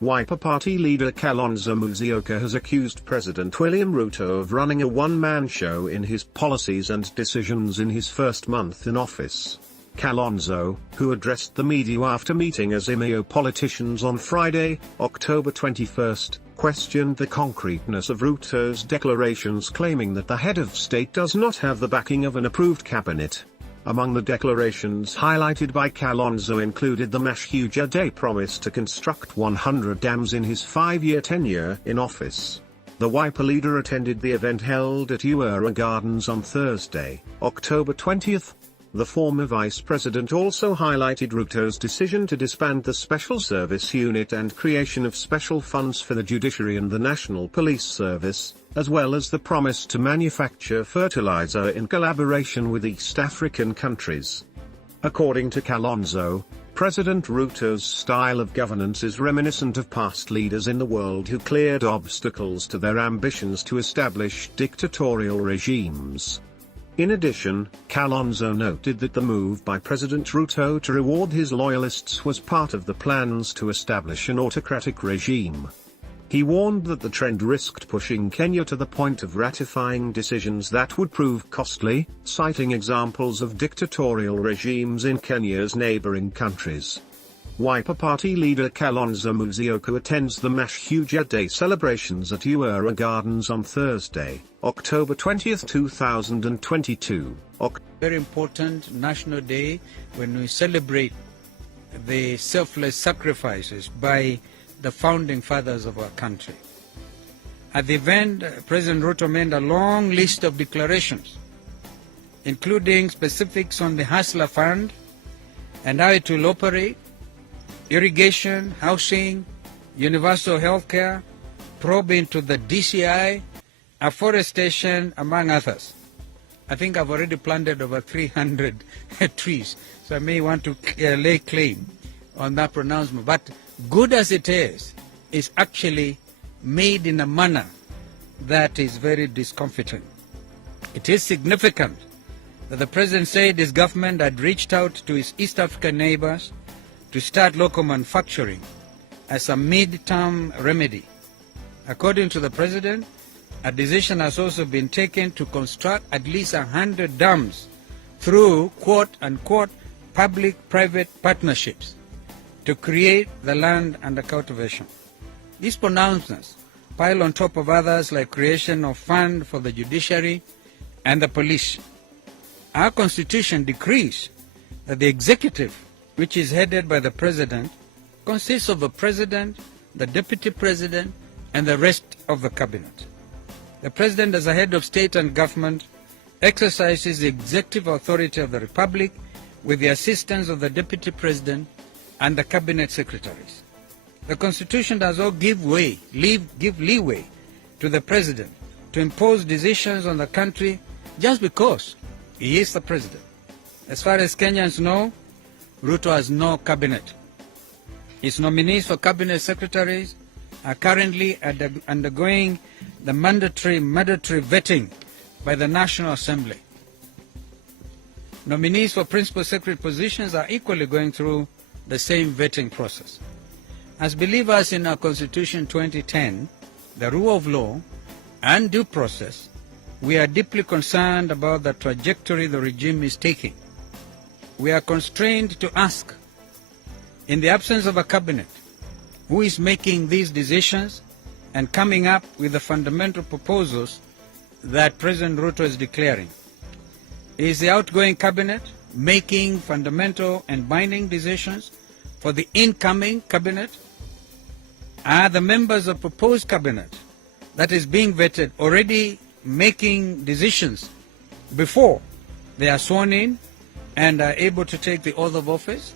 Wiper Party leader Kalonzo Musyoka has accused President William Ruto of running a one-man show in his policies and decisions in his first month in office. Kalonzo, who addressed the media after meeting Azimio politicians on Friday, October 21, questioned the concreteness of Ruto's declarations, claiming that the head of state does not have the backing of an approved cabinet. Among the declarations highlighted by Kalonzo included the Mashujaa Day promise to construct 100 dams in his 5-year tenure in office. The Wiper leader attended the event held at 𝗔𝗕𝗢𝗨𝗧 Gardens on Thursday, October 20. The former vice president also highlighted Ruto's decision to disband the Special Service Unit and creation of special funds for the judiciary and the National Police Service, as well as the promise to manufacture fertilizer in collaboration with East African countries. According to Kalonzo, President Ruto's style of governance is reminiscent of past leaders in the world who cleared obstacles to their ambitions to establish dictatorial regimes. In addition, Kalonzo noted that the move by President Ruto to reward his loyalists was part of the plans to establish an autocratic regime. He warned that the trend risked pushing Kenya to the point of ratifying decisions that would prove costly, citing examples of dictatorial regimes in Kenya's neighboring countries. Wiper Party leader Kalonzo Musyoka attends the Mashujaa Day celebrations at 𝗔𝗕𝗢𝗨𝗧 Gardens on Thursday, October 20, 2022. Very important national day when we celebrate the selfless sacrifices by the founding fathers of our country. At the event, President Ruto made a long list of declarations, including specifics on the Hustler Fund and how it will operate, irrigation, housing, universal health care, probe into the DCI, afforestation, among others. I think I've already planted over 300 trees, so I may want to lay claim on that pronouncement. But good as it is actually made in a manner that is very discomforting. It is significant that the President said his government had reached out to his East African neighbors to start local manufacturing as a mid-term remedy. According to the President, a decision has also been taken to construct at least 100 dams through quote-unquote public-private partnerships to create the land under cultivation. These pronouncements pile on top of others like creation of fund for the judiciary and the police. Our Constitution decrees that the executive, which is headed by the President, consists of the President, the Deputy President, and the rest of the Cabinet. The President, as a head of state and government, exercises the executive authority of the Republic with the assistance of the Deputy President and the Cabinet Secretaries. The Constitution does not give leeway to the President to impose decisions on the country just because he is the President. As far as Kenyans know, Ruto has no cabinet. His nominees for cabinet secretaries are currently undergoing the mandatory vetting by the National Assembly. Nominees for principal secretary positions are equally going through the same vetting process. As believers in our Constitution 2010, the rule of law and due process, we are deeply concerned about the trajectory the regime is taking. We are constrained to ask, in the absence of a cabinet, who is making these decisions and coming up with the fundamental proposals that President Ruto is declaring? Is the outgoing cabinet making fundamental and binding decisions for the incoming cabinet? Are the members of proposed cabinet that is being vetted already making decisions before they are sworn in and are able to take the oath of office?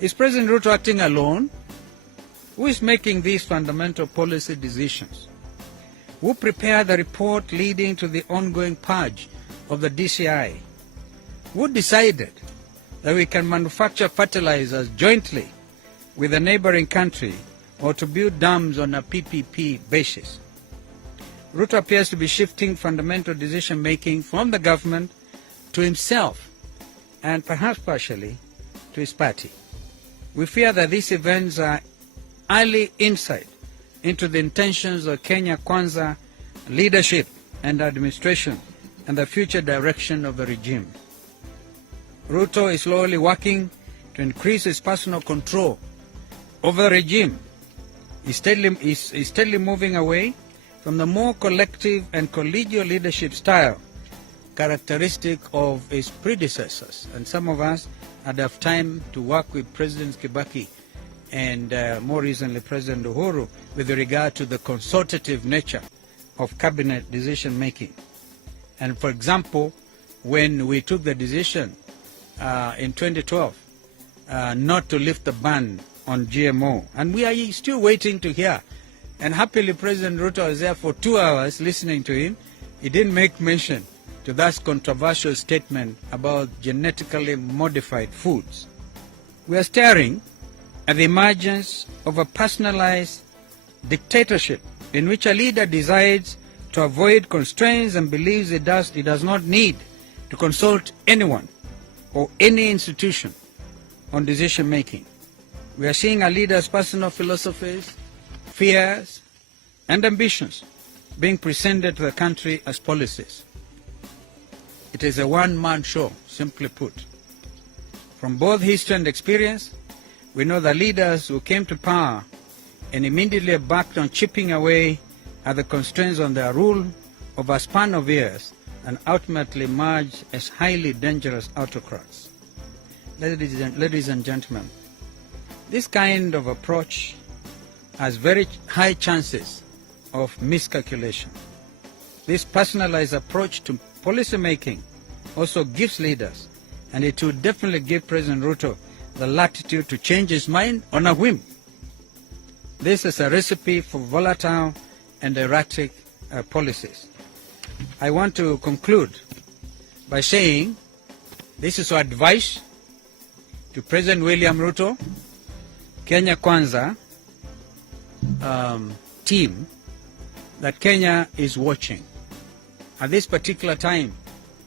Is President Ruto acting alone? Who is making these fundamental policy decisions? Who prepared the report leading to the ongoing purge of the DCI? Who decided that we can manufacture fertilizers jointly with a neighboring country or to build dams on a PPP basis? Ruto appears to be shifting fundamental decision-making from the government to himself and perhaps partially to his party. We fear that these events are early insight into the intentions of Kenya Kwanza leadership and administration and the future direction of the regime. Ruto is slowly working to increase his personal control over the regime. He's steadily moving away from the more collective and collegial leadership style characteristic of his predecessors. And some of us had have time to work with President Kibaki and more recently President Uhuru with regard to the consultative nature of cabinet decision making. And for example, when we took the decision in 2012 not to lift the ban on GMO, and we are still waiting to hear. And happily President Ruto was there for 2 hours listening to him. He didn't make mention to that controversial statement about genetically modified foods. We are staring at the emergence of a personalized dictatorship in which a leader decides to avoid constraints and believes he does not need to consult anyone or any institution on decision making. We are seeing a leader's personal philosophies, fears, and ambitions being presented to the country as policies. It is a one-man show, simply put. From both history and experience, we know the leaders who came to power and immediately embarked on chipping away at the constraints on their rule over a span of years and ultimately emerged as highly dangerous autocrats. Ladies and gentlemen, this kind of approach has very high chances of miscalculation. This personalized approach to policy making also gives leaders, and it will definitely give President Ruto the latitude to change his mind on a whim. This is a recipe for volatile and erratic policies. I want to conclude by saying this is our advice to President William Ruto, Kenya Kwanza team, that Kenya is watching. At this particular time,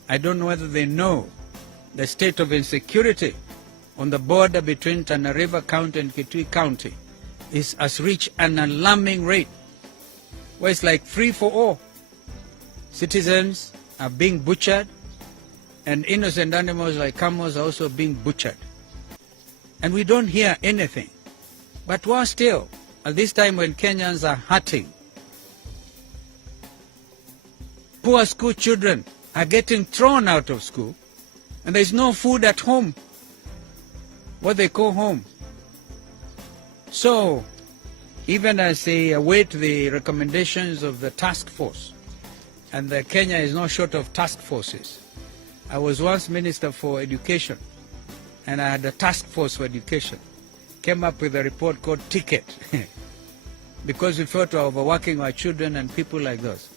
I don't know whether they know the state of insecurity on the border between Tana River County and Kitui County has reached an alarming rate, where it's like free for all. Citizens are being butchered, and innocent animals like camels are also being butchered. And we don't hear anything. But worse still, at this time when Kenyans are hurting, poor school children are getting thrown out of school, and there's no food at home, what they call home. So, even as they await the recommendations of the task force, and Kenya is not short of task forces. I was once Minister for Education, and I had a task force for education. Came up with a report called Ticket, because we felt we were overworking our children and people like those.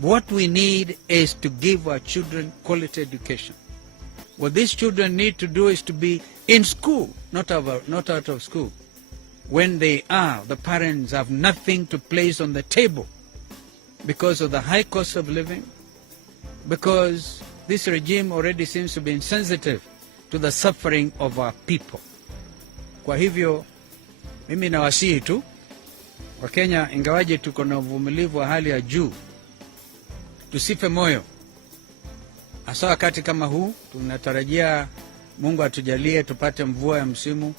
What we need is to give our children quality education. What these children need to do is to be in school, not out of school. When they are, the parents have nothing to place on the table because of the high cost of living, because this regime already seems to be insensitive to the suffering of our people. Kwa hivyo, mimi nawasihi tu, Wakenya ingawaje tuko na uvumilivu wa hali ya juu, tusife moyo. Hasa wakati kama huu, tunatarajia Mungu atujalie tupate mvua ya msimu,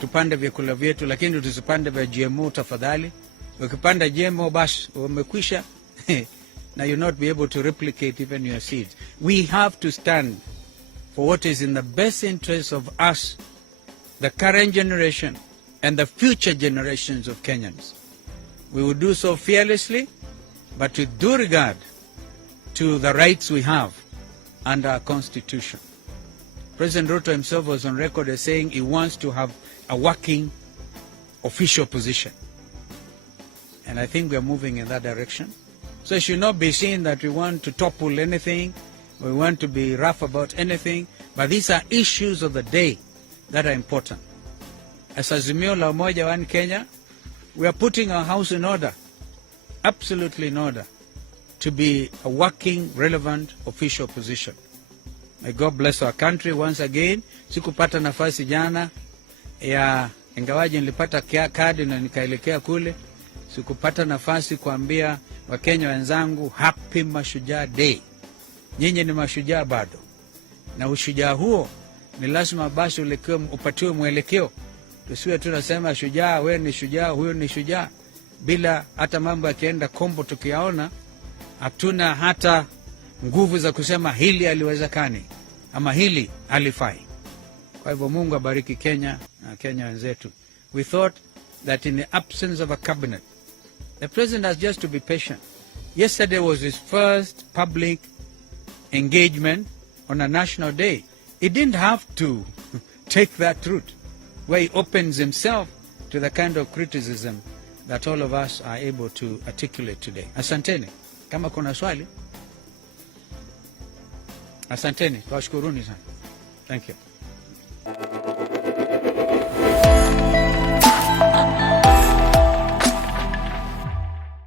tupande vyakula vyetu, lakini tusipande vya GMO tafadhali. Ukipanda GMO basi umekwisha. Now you'll not be able to replicate even your seeds. We have to stand for what is in the best interest of us, the current generation, and the future generations of Kenyans. We will do so fearlessly, but with due regard to the rights we have under our Constitution. President Ruto himself was on record as saying he wants to have a working official position. And I think we are moving in that direction. So it should not be seen that we want to topple anything, we want to be rough about anything, but these are issues of the day that are important. As Azimio la Umoja One Kenya, we are putting our house in order, absolutely in order, to be a working, relevant, official position. May God bless our country once again. Sikupata nafasi jana ya ingawaje nilipata kadi na nikaelekea kule, sikupata nafasi kuambia Wakenya wenzangu happy Mashujaa Day. Nyinyi ni mashujaa bado, na ushujaa huo ni lazima basi upatiwe mwelekeo. Tusiwe tunasema shujaa, wewe ni shujaa, huyo ni shujaa, bila hata mambo yakienda kombo tukiyaona, hatuna hata nguvu za kusema hili haliwezekani ama hili halifai. Kwa hivyo Mungu abariki Kenya na Kenya wenzetu. We thought that in the absence of a cabinet, the president has just to be patient. Yesterday was his first public engagement on a national day. He didn't have to take that route where he opens himself to the kind of criticism that all of us are able to articulate today. Asanteni. Kama kuna swali. Asanteni. Twashukuruni sana. Thank you.